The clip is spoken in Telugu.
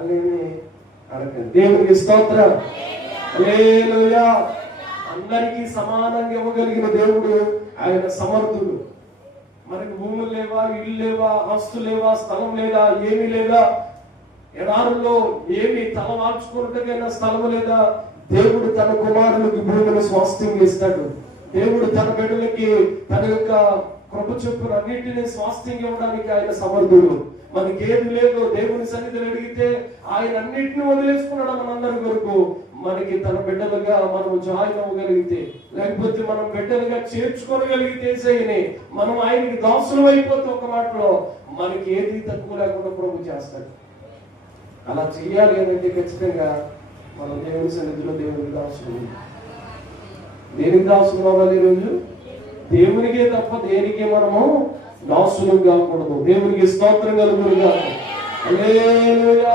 అని అడగండి. దేవునికి స్తోత్రం. హల్లెలూయా. అందరికీ సమానంగా ఇవ్వగలిగిన దేవుడు ఆయన సమర్థుడు. మనకి భూములు లేవా, ఇల్లు లేవా, ఆస్తులు లేవా, స్థలం లేదా, ఏమీ లేదా, ఎడారుల్లో ఏమి తల వాల్చుకున్నట్టుగా స్థలం లేదా, దేవుడు తన కుమారునికి భూమిని స్వాస్థ్యంగా ఇస్తాడు. దేవుడు తన బిడ్డలకి తన యొక్క కృప చొప్పున అన్నింటినీ స్వాస్థ్యంగా ఇవ్వడానికి ఆయన సమర్థుడు. మనకి ఏది లేదో దేవుని సన్నిధిని అడిగితే ఆయన అన్నింటినీ వదిలేసుకున్నాడు మనందరి కొరకు. మనకి తన బిడ్డలుగా మనం జాయిన్ అవ్వగలిగితే, లేకపోతే మనం బిడ్డలుగా చేర్చుకోగలిగితే సైని మనం ఆయనకి దాసులు అయిపోతే ఒక మాటలో మనకి ఏది తక్కువ లేకుండా ప్రభు చేస్తాడు. అలా చెయ్యాలి అంటే ఖచ్చితంగా మనం దేవుని సన్నిధిలో దేవునికి దాసులు. దేనికి దాసులు అవ్వాలి? ఈరోజు దేవునికే తప్ప దేనికి మనము దాసులు కాకూడదు. దేవునికి స్తోత్రం కలుగునుగాక. హల్లెలూయా.